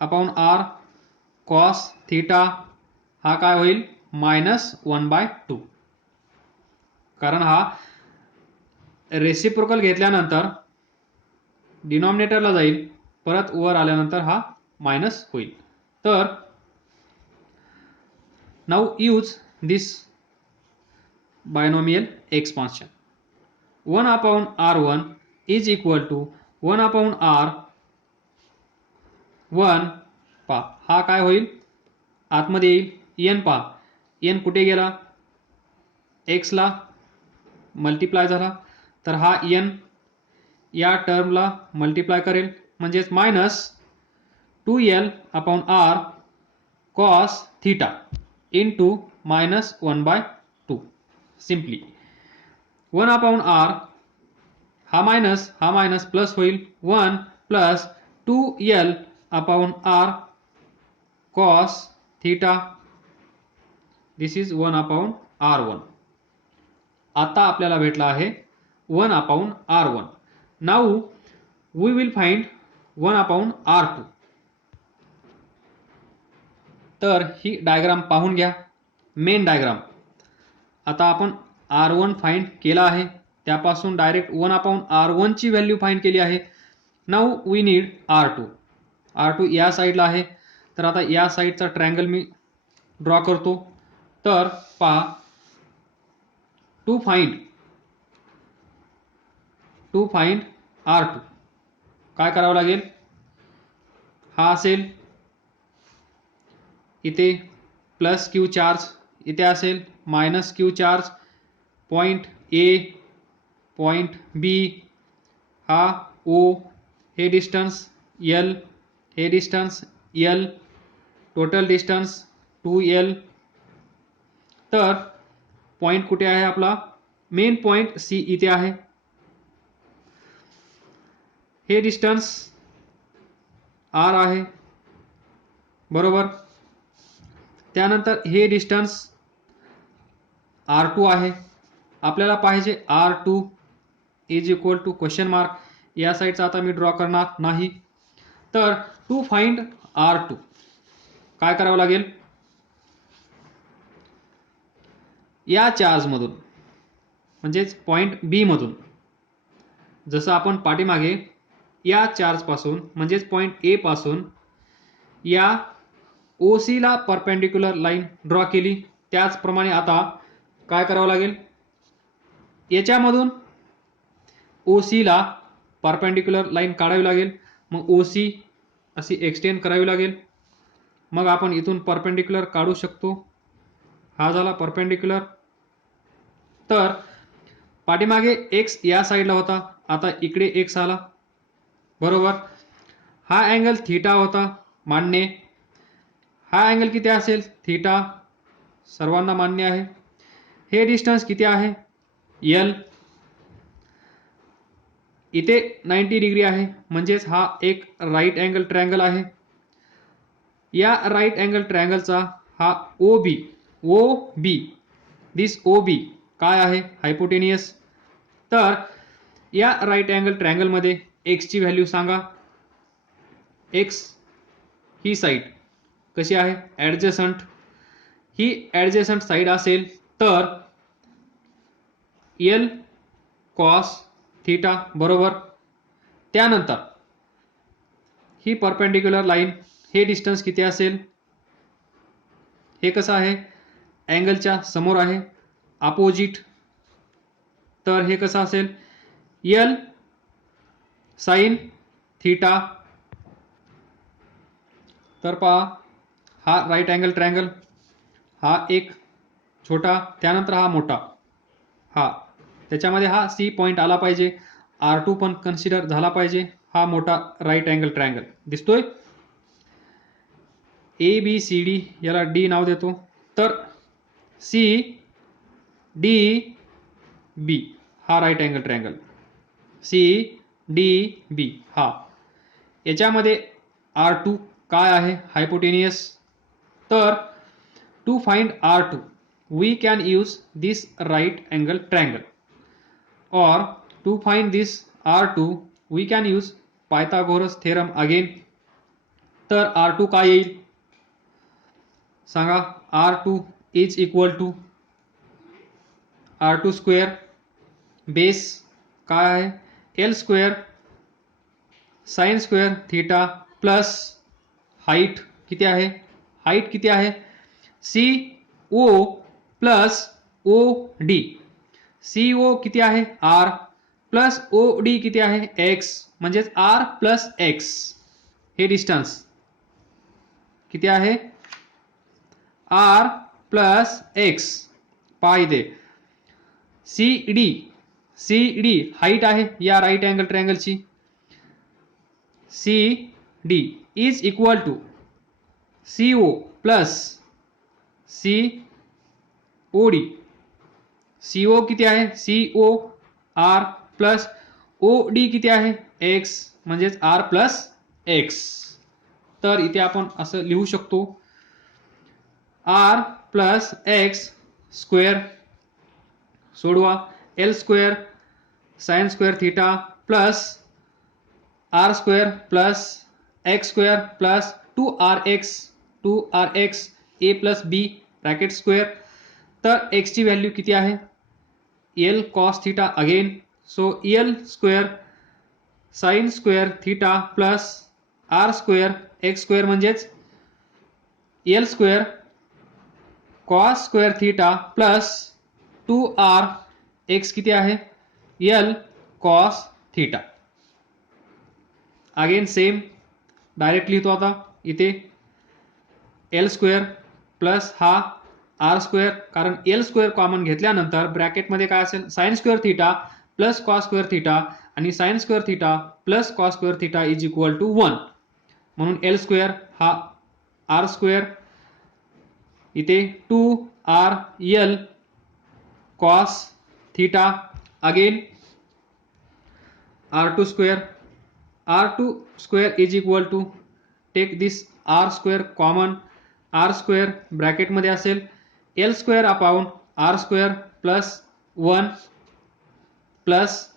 Upon R cos theta हा काय होईल -1/2, कारण हा रेसिप्रोकल घेतल्यानंतर डिनॉमिनेटरला जाईल, परत वर आल्यानंतर हा मायनस होईल. तर now use this binomial expansion. 1/r1 is equal to 1/r1 पा हा काय होईल आतमध्ये येईल, एन पा एन कुठे गेला, एक्स ला मल्टिप्लाय झाला, तर हा एन या टर्मला मल्टिप्लाय करेल, म्हणजेच -2l/r cos theta into -1/2. Simply 1/r हा मायनस प्लस होईल 1 plus 2l/r cos theta, this is 1/r1. आता आपल्याला भेटला आहे 1/r1. Now we will find 1/r2. तर ही डायग्राम पाहून घ्या, मेन डायग्राम. आता आपण r1 फाइंड केला आहे, त्यापासून डायरेक्ट 1/r1 ची व्हॅल्यू फाइंड केली आहे. नाउ वी नीड r2 या साईडला आहे, तर आता या साईडचा ट्रायंगल मी ड्रॉ करतो. तर पहा, टू फाइंड r2 काय करावं लागेल, हा असेल इथे प्लस क्यू चार्ज, इथे असेल minus Q charge, point A point B हा ओ, हे डिस्टन्स एल, हे distance L, total distance 2l. तर पॉइंट कुठे आहे आपला, मेन पॉइंट सी इथे आहे, हे डिस्टन्स आर आहे बरोबर. त्यानंतर हे डिस्टन्स r2 आहे. आपल्याला पाहिजे r2 is equal to question mark. या साईडचा आता मी ड्रॉ करणार नाही. तर टू फाइंड r2 काय करावं लागेल, या चार्ज मधून म्हणजेच पॉइंट बी मधून, जसं आपण पाठीमागे या चार्ज पासून म्हणजेच पॉइंट ए पासून या OC ला परपेंडिक्युलर लाईन ड्रॉ केली, त्याचप्रमाणे आता काय करावं लागेल, याच्यामधून OC ला परपेंडिक्युलर लाईन काढावी लागेल, मग OC अशी एक्सटेंड करावी लागेल, मग आपण इथून परपेंडिक्युलर काढू शकतो. हा झाला परपेंडिक्युलर. तर पाठीमागे x या साईडला होता, आता इकडे x आला बरोबर. हा अँगल थीटा होता, मान्य. हा अँगल किती असेल, थीटा, सर्वांना मान्य आहे. हे डिस्टन्स किती आहे, l. इथे 90 डिग्री आहे, म्हणजेच हा एक राईट अँगल ट्रायंगल आहे. या राईट अँगल ट्रायंगलचा हा OB दिस OB काय आहे, हायपोटेनियस. तर या राईट अँगल ट्रायंगल मध्ये x ची व्हॅल्यू सांगा. x ही साईड कशी आहे, ॲडजसंट. ही ॲडजसंट साईड असेल तर l कॉस थीटा बरोबर. त्यानंतर ही परपेंडिक्युलर लाईन, हे डिस्टन्स किती असेल, हे कसं आहे, अँगलच्या समोर आहे, अपोजिट. तर हे कसं असेल, l साइन थीटा. तर पहा, हा राईट अँगल ट्रायंगल, हा एक छोटा, त्यानंतर हा मोठा, हा त्याच्यामध्ये हा C पॉइंट आला पाहिजे, R2 पण कन्सिडर झाला पाहिजे. हा मोठा राईट अँगल ट्रायंगल दिसतोय. ABCD याला D नाव देतो. तर CDB हा राईट अँगल ट्रायंगल, CDB हा, याच्यामध्ये R2 काय आहे, हायपोटेनियस. तर to find R2 we can use this right angle triangle, or to find this R2 we can use Pythagoras theorem again. तर R2 काय येईल सांगा. R2 is equal to R2 square base काय आहे L square sine square theta plus height किती आहे, height किती आहे CO प्लस OD. CO किती आहे R प्लस OD किती आहे X, म्हणजेच R प्लस X. हे डिस्टन्स किती आहे R प्लस X. पहा इथे CD हाईट आहे या राईट अँगल ट्रायंगलची. CD is equal to CO plus COD. CO किती आहे CO R प्लस OD किती आहे X, म्हणजेच R प्लस X. तर इथे आपण असं लिहू शकतो R प्लस X स्क्वेअर सोडवा L square sine square theta plus R square plus X square plus 2RX A plus B bracket square. तर X ची व्हॅल्यू किती आहे L cos theta again. So L square sine square theta plus R square X square म्हणजेच L square cos square theta plus 2RX किती आहे L cos theta. Again same direct लिहितो आता इथे L स्क्वेअर प्लस हा R square, कारण L square common घेतल्यानंतर ब्रॅकेटमध्ये काय असेल sine square theta plus cos square theta आणि sine square theta plus cos square theta is equal to 1. म्हणून L स्क्वेअर हा R स्क्वेअर इथे 2RL cos theta again R2 square is equal to take this R square common. R square ब्रॅकेटमध्ये असेल L square upon R square plus 1 plus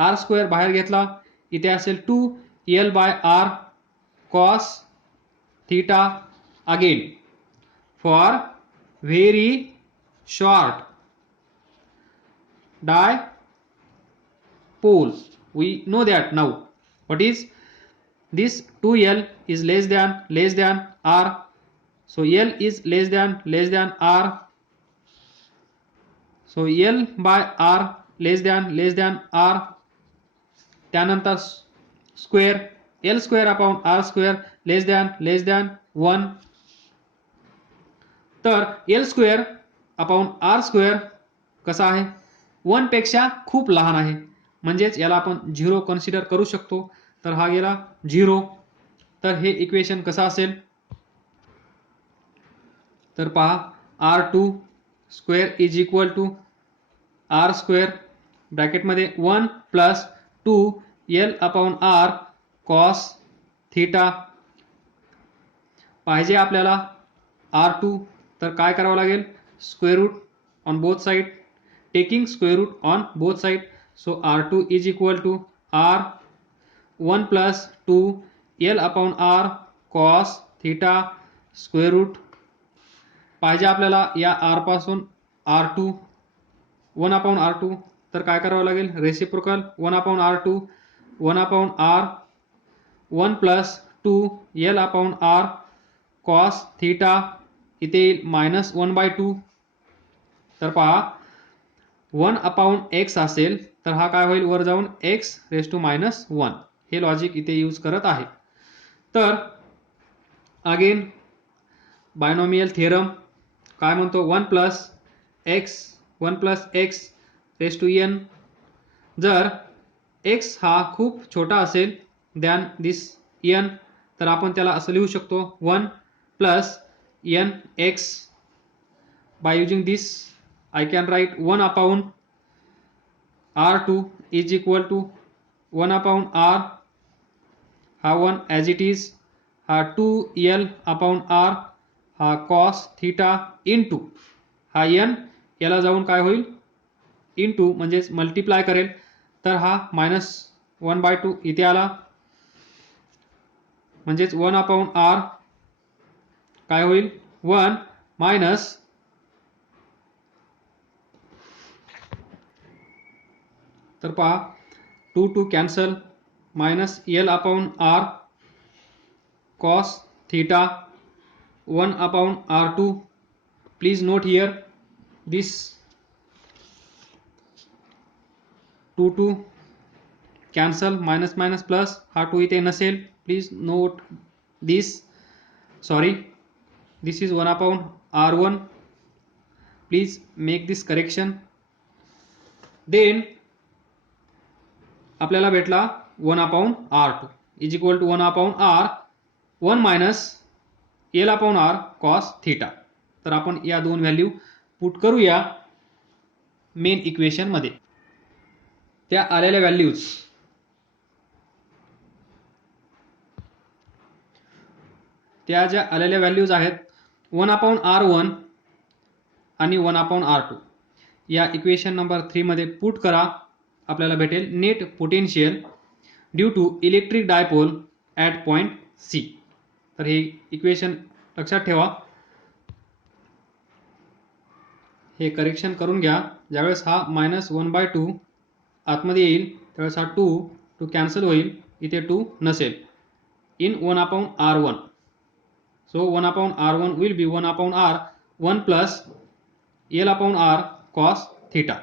R square बाहेर घेतला इथे असेल 2L bye R cos theta again for very short dipole. We know that now. What is this 2L is less than R. So L is less than R. So L by R less than R. त्यानंतर square L square upon R square less than 1. तर L square upon R square कसा आहे 1 पेक्षा खूप लहान आहे, म्हणजेच याला आपण 0 कन्सिडर करू शकतो. तर हा गेला 0. तर हे इक्वेशन कसं असेल तर पहा R2 square is equal to R square ब्रॅकेटमध्ये 1 plus 2L upon R cos theta. पाहिजे आपल्याला R2 तर काय करावं लागेल square root on both side, taking square root on both side. So R2 is equal to R 1 plus 2L upon R cos theta square root. पाहिजे आपल्याला या R पासून R2 1 अपॉन R2 तर काय करावं लागेल reciprocal 1 upon R2 1 upon R 1 plus 2L upon R cos theta इथे minus 1/2. तर पहा 1 अपॉन X असेल तर हा काय होईल वर जाऊन X रेस टू मायनस 1. हे लॉजिक इथे यूज करत आहे. तर अगेन बायनॉमियल थिअरम काय म्हणतो 1 plus X raise to n. जर X हा खूप छोटा असेल दॅन दिस n तर आपण त्याला असं लिहू शकतो 1 plus nx. by using this I can write 1 upon R2 is equal to 1 upon R हा 1 as it is हा 2L upon R हा cos थीटा इंटू हा n याला जाऊन काय होईल इंटू म्हणजेच मल्टिप्लाय करेल तर हा -1/2 इथे आला म्हणजेच 1/r काय होईल 1 मायनस तर पहा 2 2 cancel minus L/r cos theta 1/r2. Please note here this 2 2 cancel minus minus plus हा 2 इथे नसेल. Please note this sorry this is 1/r1. Please make this correction. Then आपल्याला भेटला 1/r2 is equal to 1/r 1 minus L/r cos theta. तर आपण या दोन value put करूया मेन इक्वेशन मध्ये. त्या आलेल्या व्हॅल्यूज त्या ज्या आलेल्या व्हॅल्यूज आहेत 1/r1 आणि 1/r2 या इक्वेशन नंबर 3 मध्ये पुट करा. आपल्याला भेटेल net potential due to electric dipole at point C. तर हे इक्वेशन लक्षात ठेवा. हे करेक्शन करून घ्या. ज्यावेळेस हा -1/2 आतमध्ये येईल त्यावेळेस हा 2 कॅन्सल होईल. इथे 2 नसेल in 1/r1. So 1/r1 will be 1/r 1 plus L/r cos theta.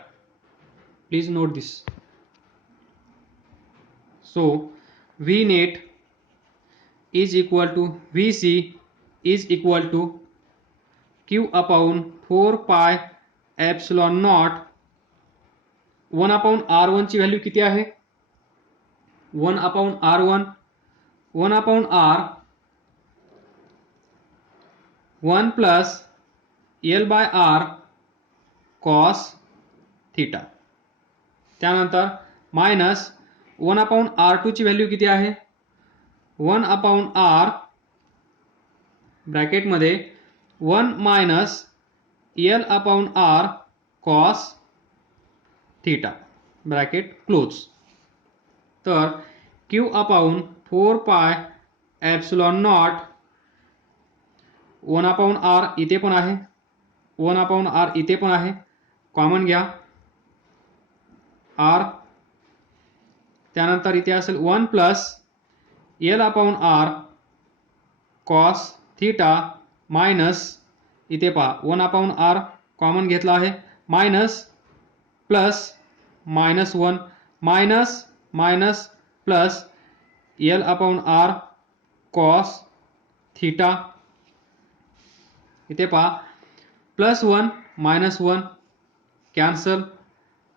Please note this. So V net is equal to Vc is equal to Q upon 4 pi epsilon naught. 1/r1 ची value किती आहे 1/r1 1/r 1 plus L/r cos theta. त्यानंतर minus 1/r2 ची value किती आहे 1/r bracket मध्ये 1 minus L/r cos theta bracket close. तर Q upon 4 pi epsilon not 1/r इथे पण आहे 1/r इथे पण आहे कॉमन घ्या r. त्यानंतर इथे असेल 1 plus L/r cos theta minus इथे पहा 1/r कॉमन घेतला आहे minus plus -1 minus minus plus L/r cos theta. इथे पहा +1 -1 कॅन्सल.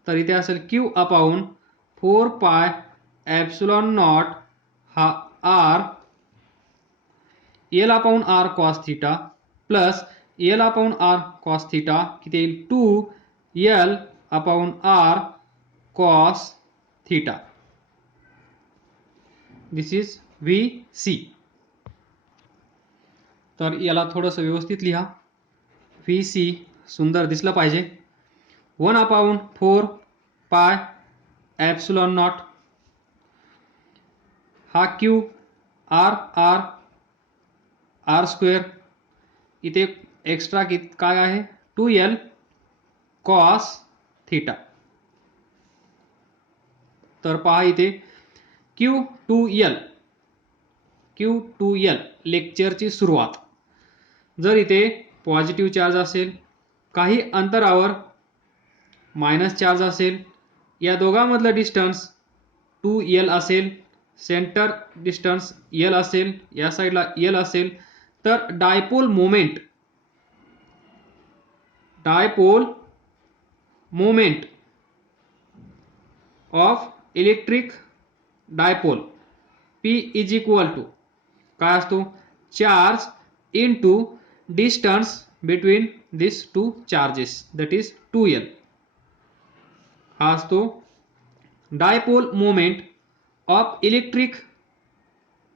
तर इथे असेल Q upon 4 pi epsilon not हा r L/r cos theta plus L/r cos theta किती येईल 2L/r cos theta. This is VC. तर याला थोडंसं व्यवस्थित लिहा. VC सुंदर दिसलं पाहिजे. 1/4 पाय ॲप्सिलॉन नॉट हा Q r स्क्वेअर इथे एक्स्ट्रा काय आहे 2L cos थीटा. तर पहा इथे Q2L लेक्चरची सुरुवात. जर इथे पॉझिटिव्ह चार्ज असेल काही अंतरावर मायनस चार्ज असेल या दोघांमधलं डिस्टन्स 2L असेल सेंटर डिस्टन्स L असेल या साईडला L असेल तर dipole moment of electric dipole P is equal to काय असतो charge into distance between this two charges that is 2L. हा असतो dipole moment of electric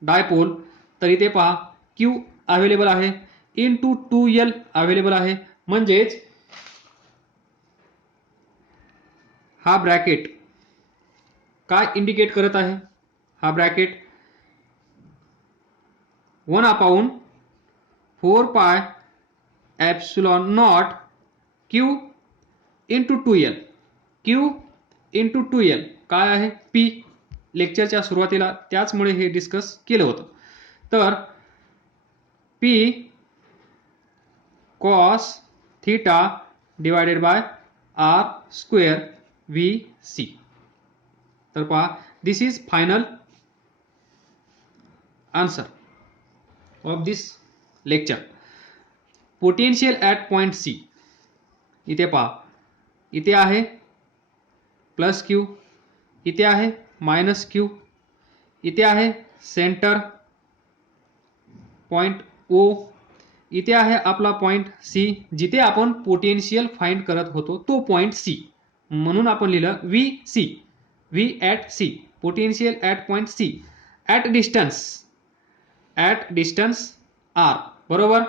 dipole. तर इथे पहा Q अवेलेबल आहे इनटू 2L अवेलेबल आहे म्हणजेच हा ब्रॅकेट काय इंडिकेट करत आहे हा bracket 1/4π∁0 Q into 2L. Q into 2L काय आहे? P. लेक्चरच्या सुरुवातीला त्याचमुळे हे डिस्कस केलं होतं. तर P cos theta divided by R square VC. तर पहा, this is final answer of this lecture. Potential at point C. इथे पहा, इथे आहे प्लस Q, इथे आहे मायनस Q, इथे आहे सेंटर पॉइंट O, इथे आहे आपला पॉइंट C, जिथे आपण पोटेन्शियल फाइंड करत होतो तो पॉइंट C. म्हणून आपण लिहिलं VC, V at C, potential at point C at distance R. बरोबर.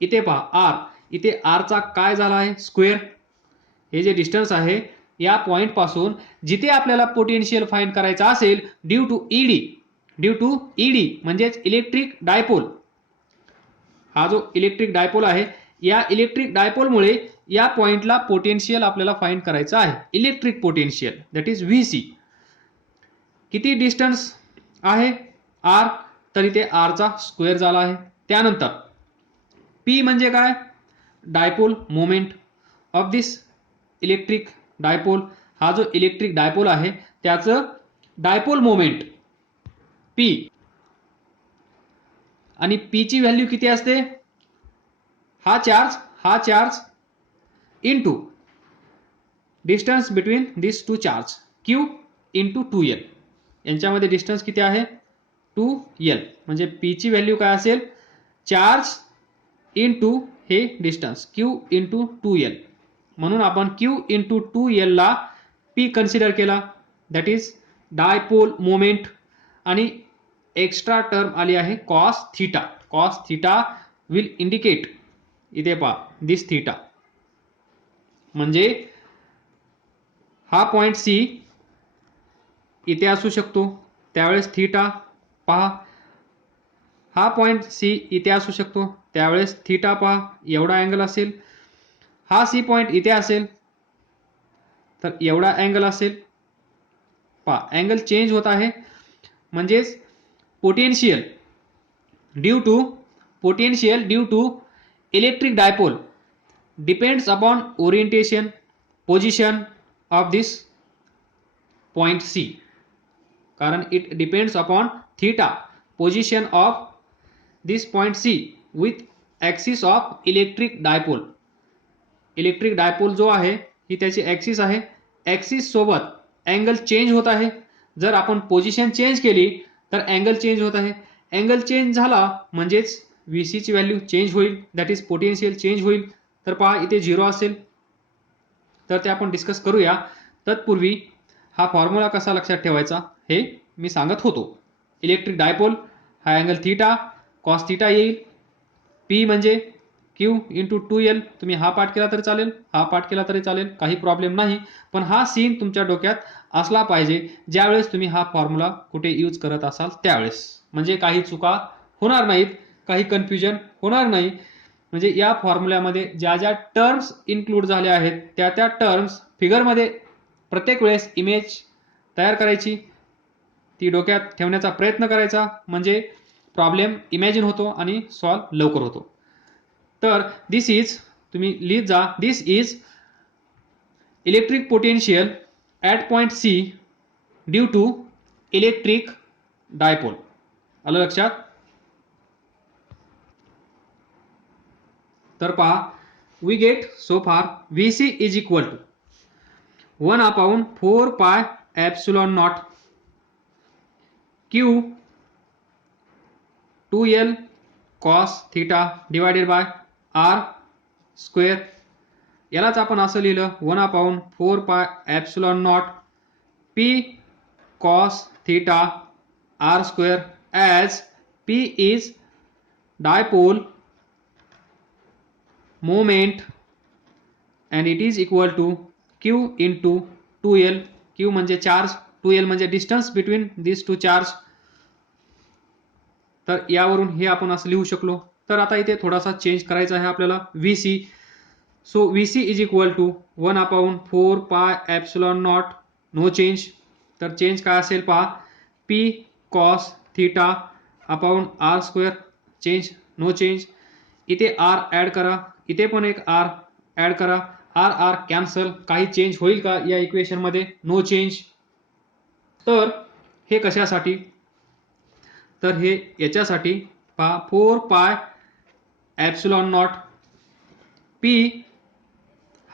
इथे पहा R, इथे R चा काय झाला आहे? स्क्वेअर. हे जे डिस्टन्स आहे या पॉइंट पासून जिथे आपल्याला पोटेन्शियल फाइंड करायचा असेल ड्यू टू ED म्हणजेच इलेक्ट्रिक डायपोल. हा जो इलेक्ट्रिक डायपोल आहे, या इलेक्ट्रिक डायपोलमुळे या पॉइंटला पोटेन्शियल आपल्याला फाइंड करायचं आहे, electric potential, that is VC. किती डिस्टन्स आहे? R. तर इथे R चा स्क्वेअर झाला आहे. त्यानंतर P म्हणजे काय? Dipole moment of this electric dipole. हा जो इलेक्ट्रिक डायपोल आहे त्याचं डायपोल मोमेंट P. आणि P ची व्हॅल्यू किती असते? हा charge into distance between this two charge Q into 2L. यांच्यामध्ये डिस्टन्स किती आहे? 2L. म्हणजे P ची व्हॅल्यू काय असेल? चार्ज इंटू हे डिस्टन्स Q इंटू 2L. म्हणून आपण Q इंटू 2L ला P कन्सिडर केला, दॅट इज डायपोल मोमेंट. आणि एक्स्ट्रा टर्म आली आहे cos theta. Cos theta will indicate, इथे पहा, दिस थीटा. म्हणजे हा पॉइंट C इथे असू शकतो, त्यावेळेस थीटा पहा. हा पॉइंट C इथे असू शकतो, त्यावेळेस थीटा पहा, एवढा अँगल असेल. हा C पॉइंट इथे असेल तर एवढा अँगल असेल. पहा, अँगल चेंज होत आहे. म्हणजेच potential due to electric dipole depends upon orientation position of this point C. कारण it depends upon theta position of this point C with axis of electric dipole. Electric dipole जो आहे ही त्याची axis आहे. Axis सोबत angle change होत आहे. जर आपण पोझिशन चेंज केली तर अँगल चेंज होत आहे. अँगल चेंज झाला म्हणजेच VC ची व्हॅल्यू चेंज होईल, दॅट इज पोटेन्शियल चेंज होईल. तर पहा, इथे 0 असेल तर ते आपण डिस्कस करूया. तत्पूर्वी हा फॉर्म्युला कसा लक्षात ठेवायचा हे मी सांगत होतो. इलेक्ट्रिक डायपोल हा अँगल थीटा, कॉस थीटा येईल. P म्हणजे Q इंटू 2L. तुम्ही हा पार्ट केला तरी चालेल, हा पार्ट केला तरी चालेल, काही प्रॉब्लेम नाही. पण हा सीन तुमच्या डोक्यात असला पाहिजे ज्यावेळेस तुम्ही हा फॉर्म्युला कुठे यूज करत असाल त्यावेळेस. म्हणजे काही चुका होणार नाहीत, काही कन्फ्युजन होणार नाही. म्हणजे या फॉर्म्युल्यामध्ये ज्या ज्या टर्म्स इन्क्लूड झाल्या आहेत त्या त्या टर्म्स फिगरमध्ये प्रत्येक वेळेस इमेज तयार करायची, ती डोक्यात ठेवण्याचा प्रयत्न करायचा. म्हणजे प्रॉब्लेम इमॅजिन होतो आणि सॉल्व्ह लवकर होतो. तर दिस इज, तुम्ही लिहित जा, this is electric potential at point C due to electric dipole. आलं लक्षात? तर पहा, we get so far VC is equal to 1/4πε0 Q 2L cos theta divided by R square. यालाच आपण असं लिहिलं 1/4πε0 P cos theta R square, as P is dipole moment and it is equal to Q into 2L. Q म्हणजे charge, 2L म्हणजे distance between this two charge. तर यावरून हे आपण असं लिहू शकलो. तर आता इथे थोडासा चेंज करायचा आहे आपल्याला. VC, so VC is equal to 1/4 pi epsilon naught, no change. तर चेंज काय असेल पहा, P cos theta upon R square, change no change. इथे R ॲड करा, इथे पण एक R ॲड करा, R कॅन्सल. काही चेंज होईल का या इक्वेशन मध्ये? No change. तर हे कशासाठी? तर हे याच्यासाठी पहा, 4 पाय ॲप्सिलॉन नॉट, P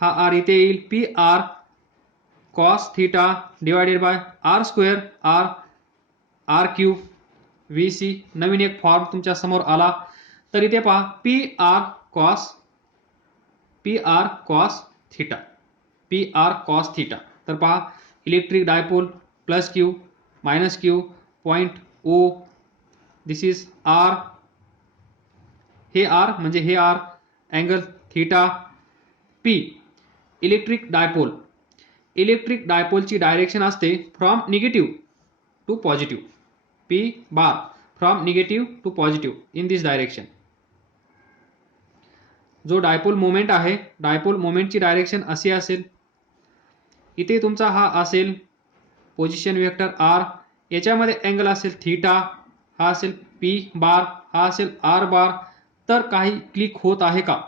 हा R इथे येईल, PR cos theta divided by R square R cube. VC नवीन एक फॉर्म तुमच्या समोर आला. तर इथे पहा, PR कॉस थिटा. तर पहा, electric dipole plus Q minus Q, point O, this is R, हे R म्हणजे हे R, angle theta. P electric डायपोलची डायरेक्शन असते from negative to positive. P bar from negative to positive in this direction. जो dipole moment आहे, dipole मोमेंटची direction अशी असेल. इथे तुमचा हा असेल पोझिशन वेक्टर R, याच्यामध्ये अँगल असेल थिटा, हा असेल P बार, हा असेल R बार. तर काही क्लिक होत आहे का?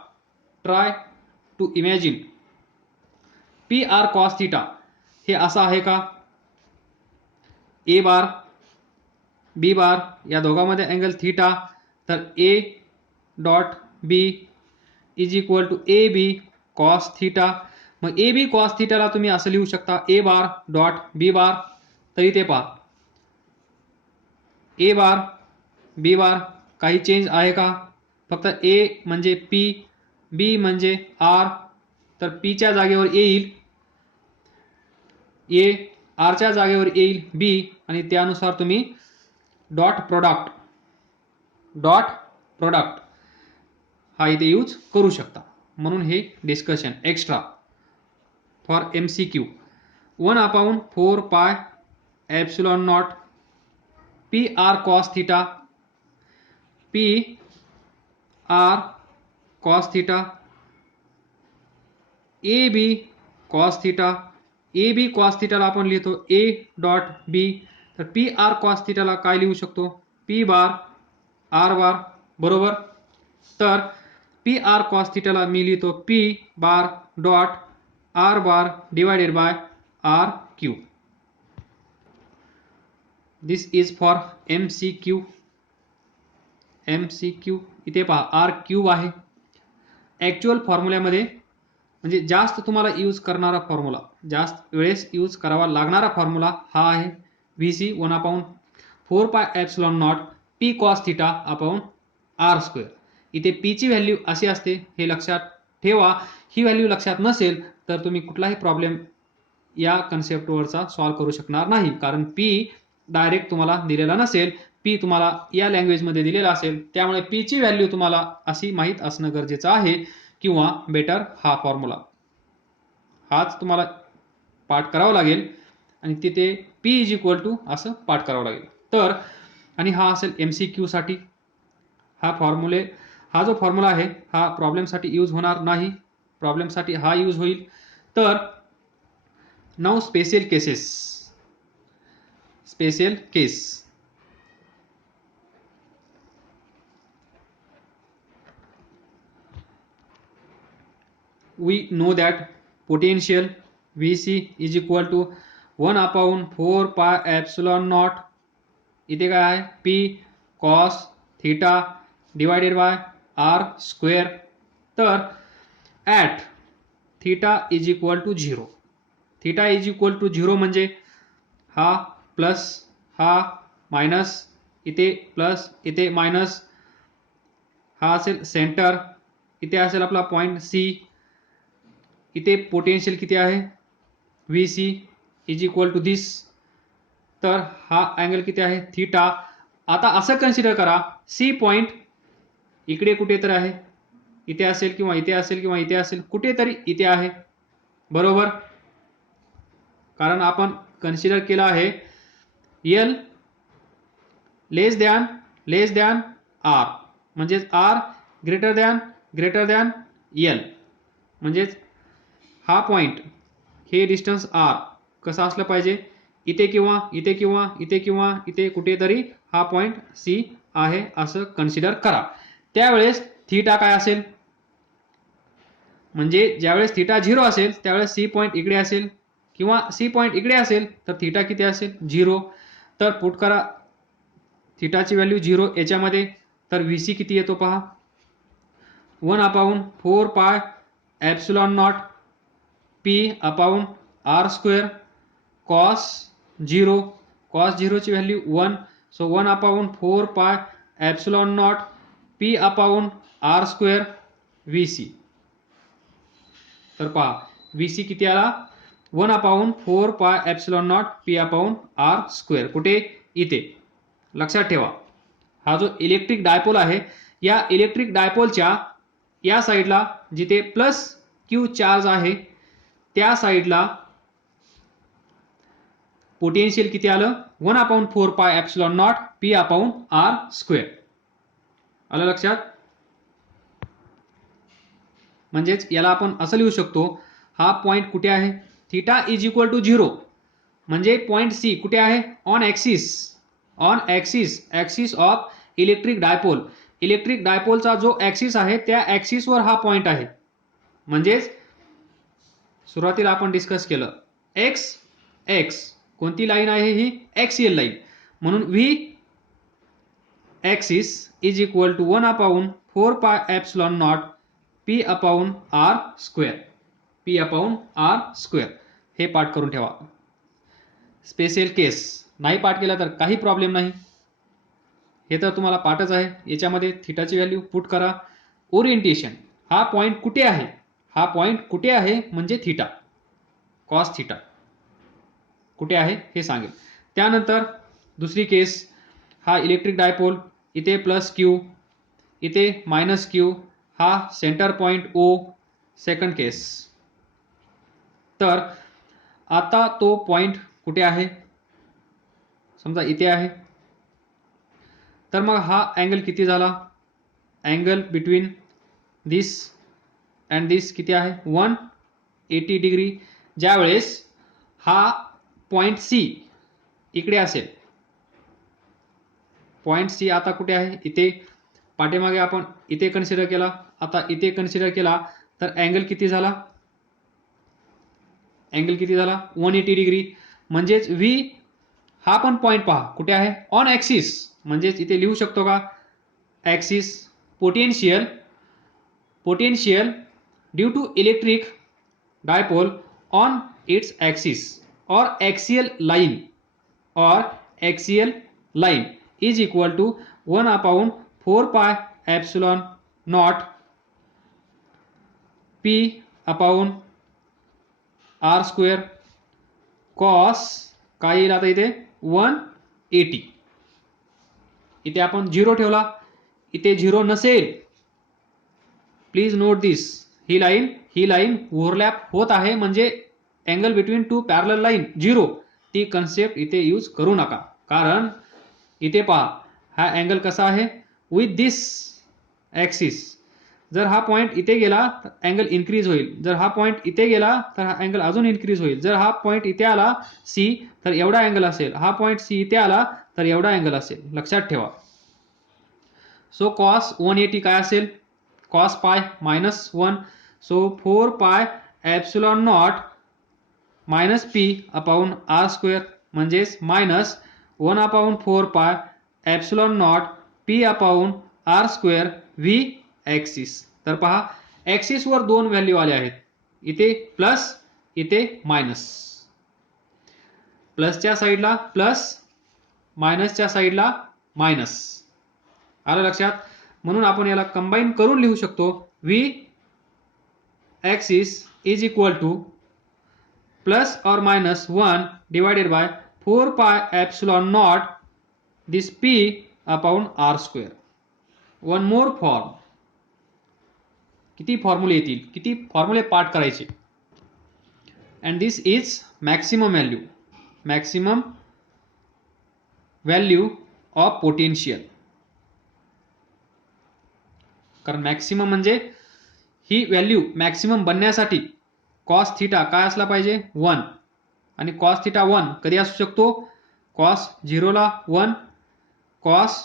Try to imagine. PR cos theta हे असं आहे का? A बार B बार या दोघांमध्ये अँगल थिटा, तर A dot B is equal to AB cos theta. मग AB कॉस थिटाला तुम्ही असं लिहू शकता, A bar dot B bar. तर इथे पहा, A बार B बार काही चेंज आहे का? फक्त A म्हणजे P, B म्हणजे R. तर P च्या जागेवर येईल A, R च्या जागेवर येईल B, आणि त्यानुसार तुम्ही डॉट प्रोडक्ट हा इथे यूज करू शकता. म्हणून हे discussion extra for MCQ. 1/4 pi epsilon naught PR cos theta, PR cos theta, AB cos theta. AB cos थिटाला आपण लिहितो A डॉट B. तर PR कॉस थिटाला काय लिहू शकतो? P बार R बार, बरोबर. तर PR कॉस थिटाला मी लिहितो P bar dot R bar divided by R cube. This is for MCQ. इथे पहा R क्यूब आहे. ॲक्च्युअल फॉर्म्युल्यामध्ये म्हणजे जास्त तुम्हाला यूज करणारा फॉर्म्युला, जास्त वेळेस यूज करावा लागणारा फॉर्म्युला हा आहे VC 1/4 pi epsilon naught P cos theta upon R square. इथे P ची व्हॅल्यू अशी असते, हे लक्षात ठेवा. ही व्हॅल्यू लक्षात नसेल तर तुम्ही कुठलाही प्रॉब्लेम या कन्सेप्टवरचा सॉल्व्ह करू शकणार नाही, कारण P डायरेक्ट तुम्हाला दिलेला नसेल, P तुम्हाला या लँग्वेजमध्ये दिलेला असेल. त्यामुळे P ची व्हॅल्यू तुम्हाला अशी माहीत असणं गरजेचं आहे, किंवा बेटर हा फॉर्म्युला हाच तुम्हाला पाठ करावा लागेल, आणि तिथे P इज इक्वल टू असं पाठ करावं लागेल. तर आणि हा असेल MCQ साठी. हा जो फॉर्म्युला आहे हा प्रॉब्लेमसाठी यूज होणार नाही, प्रॉब्लेमसाठी हा यूज होईल. तर now special case. We know that potential VC is equal to 1/4 pi epsilon naught. इथे काय आहे? P cos theta divided by R square. तर at theta is equal to 0. theta is equal to 0 म्हणजे हा plus, हा minus, इथे plus इथे minus, हा असेल सेंटर, इथे असेल आपला पॉइंट C. इथे पोटेन्शियल किती आहे? VC इज इक्वल टू दिस. तर हा अँगल किती आहे? थिटा. आता असं कन्सिडर करा, C पॉइंट इकडे कुठेतरी आहे, इथे असेल किंवा इथे असेल किंवा इथे असेल, कुठेतरी इथे आहे, बरोबर. कारण आपण कन्सिडर केला आहे L लेस दॅन लेस दॅन आर, म्हणजेच आर ग्रेटर दॅन एल, म्हणजेच हा पॉईंट हे डिस्टन्स आर कसं असलं पाहिजे, इथे किंवा इथे किंवा इथे किंवा इथे कुठेतरी हा पॉईंट सी आहे असं कन्सिडर करा. त्यावेळेस थीटा काय असेल, म्हणजे ज्यावेळेस थीटा 0 असेल त्यावेळेस सी पॉईंट इकडे असेल किंवा सी पॉईंट इकडे असेल तर थीटा किती असेल 0. तर पुट करा थीटाची व्हॅल्यू 0 याच्यामध्ये, तर VC किती येतो पहा 1/4 pi epsilon naught P upon R square cos 0 ची value 1, so 1/4 pi epsilon naught P upon R square VC. तर पहा VC किती आला 1/4 pi epsilon naught P upon R square, कुठे इथे. लक्षात ठेवा हा जो इलेक्ट्रिक डायपोल आहे या इलेक्ट्रिक डायपोलच्या या साईडला जिथे प्लस Q चार्ज आहे त्या साईडला पोटेन्शियल किती आलं 1/4 pi epsilon naught P upon R square. आलं लक्षात. म्हणजेच याला आपण असं लिहू शकतो, हा पॉइंट कुठे आहे थीटा इज इक्वल टू 0, म्हणजे पॉइंट सी कुठे आहे on axis of electric dipole. Electric डायपोलचा जो ऍक्सिस आहे त्या ऍक्सिसवर हा पॉइंट आहे. म्हणजेच सुरुवातीला आपण डिस्कस केलं एक्स कोणती लाईन आहे ही एक्सियल लाईन, म्हणून V axis is equal to 1/4 pi epsilon naught P upon R square. हे पाठ करून ठेवा. स्पेशल केस नाही पाठ केला तर काही प्रॉब्लेम नाही, हे तर तुम्हाला पाठच आहे. याच्यामध्ये थीटाची व्हॅल्यू पुट करा. ओरिएंटेशन हा पॉइंट कुठे आहे म्हणजे थीटा कॉस थीटा कुठे आहे हे सांगेल. त्यानंतर दुसरी केस, हा इलेक्ट्रिक डायपोल इथे प्लस Q इथे मायनस Q, हा सेंटर पॉइंट O. सेकंड केस, तर आता तो पॉइंट कुठे आहे समजा इथे आहे, तर मग हा अँगल किती झाला, अँगल बिटवीन दिस अँड दिस किती आहे 180 डिग्री. ज्यावेळेस हा पॉइंट सी इकडे असेल, पॉइंट सी आता कुठे आहे इथे, पाठीमागे आपण इथे कन्सिडर केला, आता इथे कन्सिडर केला, तर अँगल किती झाला 180 डिग्री. म्हणजेच व्ही हा पण पॉइंट पहा कुठे आहे ऑन ऍक्सिस, म्हणजेच इथे लिहू शकतो का axis potential due to electric dipole on its axis or axial line is equal to 1/4 pi epsilon naught P upon R square cos काय येईल आता इथे 180. इथे आपण 0 ठेवला, इथे 0 नसेल, please note this, he line overlap होत आहे म्हणजे angle between two parallel line 0, ती कन्सेप्ट इथे यूज करू नका. कारण इथे पहा हा अँगल कसा आहे विथ दिस ऍक्सिस, जर हा पॉइंट इथे गेला तर अँगल इन्क्रीज होईल, जर हा पॉइंट इथे गेला तर हा अँगल अजून इन्क्रीज होईल, जर हा पॉइंट इथे आला सी तर एवढा अँगल असेल, हा पॉइंट सी इथे आला तर एवढा अँगल असेल. लक्षात ठेवा. सो कॉस 180 काय असेल cos pi -1, so 4 pi epsilon naught minus P upon R square, म्हणजेच minus 1/4 pi epsilon naught P upon R square V axis. तर पहा ऍक्सिस वर दोन व्हॅल्यू आले आहेत, इथे प्लस इथे मायनस, प्लसच्या साईडला प्लस मायनसच्या साईडला मायनस. आलं लक्षात. म्हणून आपण याला कंबाईन करून लिहू शकतो V axis is equal to plus or minus 1 divided by 4 pi epsilon naught this P upon R square. One more form, किती फॉर्म्युले येतील, किती फॉर्म्युले पाठ करायचे. And this is maximum value of potential. कारण मॅक्सिमम म्हणजे ही व्हॅल्यू मॅक्सिमम बनण्यासाठी कॉस थिटा काय असला पाहिजे 1 आणि कॉस थिटा 1 कधी असू शकतो कॉस 0 ला 1 कॉस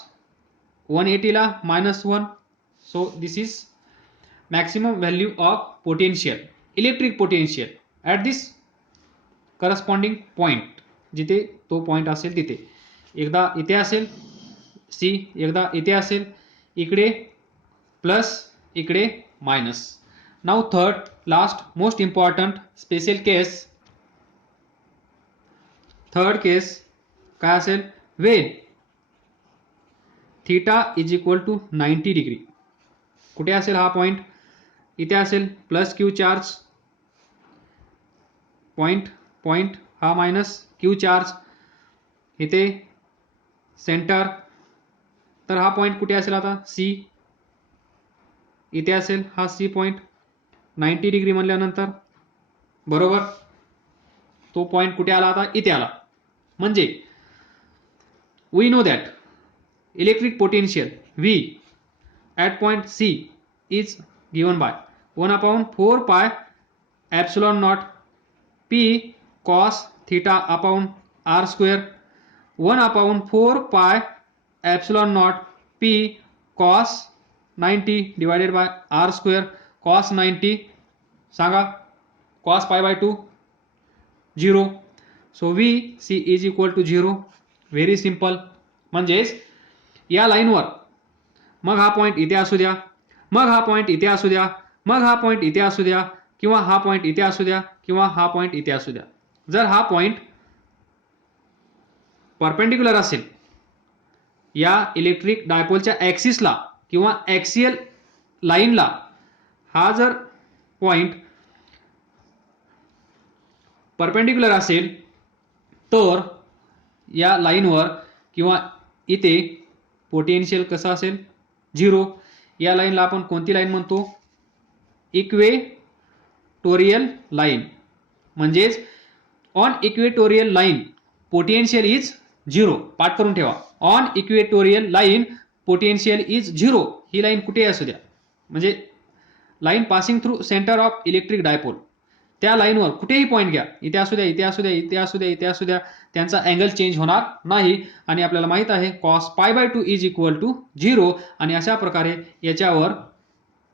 180 ला -1. So this is maximum value of potential electric potential at this corresponding point जिथे तो पॉइंट असेल तिथे एकदा इथे असेल सी एकदा इथे असेल इकडे प्लस इकडे minus. Now third last most important special case third case काय असेल when theta is equal to 90 degree. कुठे असेल हा पॉइंट इथे असेल प्लस क्यू चार्ज पॉइंट हा मायनस क्यू चार्ज इथे सेंटर. तर हा पॉइंट कुठे असेल आता सी इथे असेल हा सी पॉइंट 90 डिग्री म्हणल्यानंतर बरोबर तो पॉइंट कुठे आला आता इथे आला. म्हणजे we know that electric potential V at point C is given by 1/4 pi epsilon naught P cos theta upon R square 1/4 pi epsilon naught P cos 90 divided by R square cos 90 सांगा cos pi by 2 0. So VC is equal to 0. Very simple. म्हणजेच या लाईनवर मग हा point इथे असू द्या मग हा पॉइंट इथे असू द्या मग हा पॉइंट इथे असू द्या किंवा हा पॉइंट इथे असू द्या किंवा हा पॉइंट इथे असू द्या जर हा पॉइंट परपेंडिक्युलर असेल या इलेक्ट्रिक डायपोलच्या ॲक्सिसला किंवा ॲक्सियल लाईनला हा जर पॉइंट परपेंडिक्युलर असेल तर या लाईनवर किंवा इथे पोटेन्शियल कसं असेल 0. या लाईनला आपण कोणती लाईन म्हणतो इक्वेटोरियल लाईन. म्हणजेच on equatorial line potential is 0. पाठ करून ठेवा on equatorial line potential is 0. He line कुठे असू द्या म्हणजे line passing through centre of electric dipole त्या लाईनवर कुठेही पॉईंट घ्या इथे असू द्या इथे असू द्या इथे असू द्या इथे असू द्या त्यांचा अँगल चेंज होणार नाही. आणि आपल्याला माहित आहे cos π/2 इज इक्वल टू 0. आणि अशा प्रकारे याच्यावर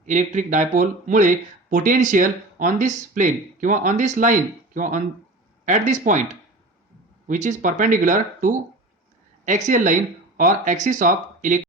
इलेक्ट्रिक डायपोल मुळे पोटेन्शियल ऑन दिस प्लेन किंवा ऑन दिस लाईन किंवा on at this point which is perpendicular to axial line or axis of electric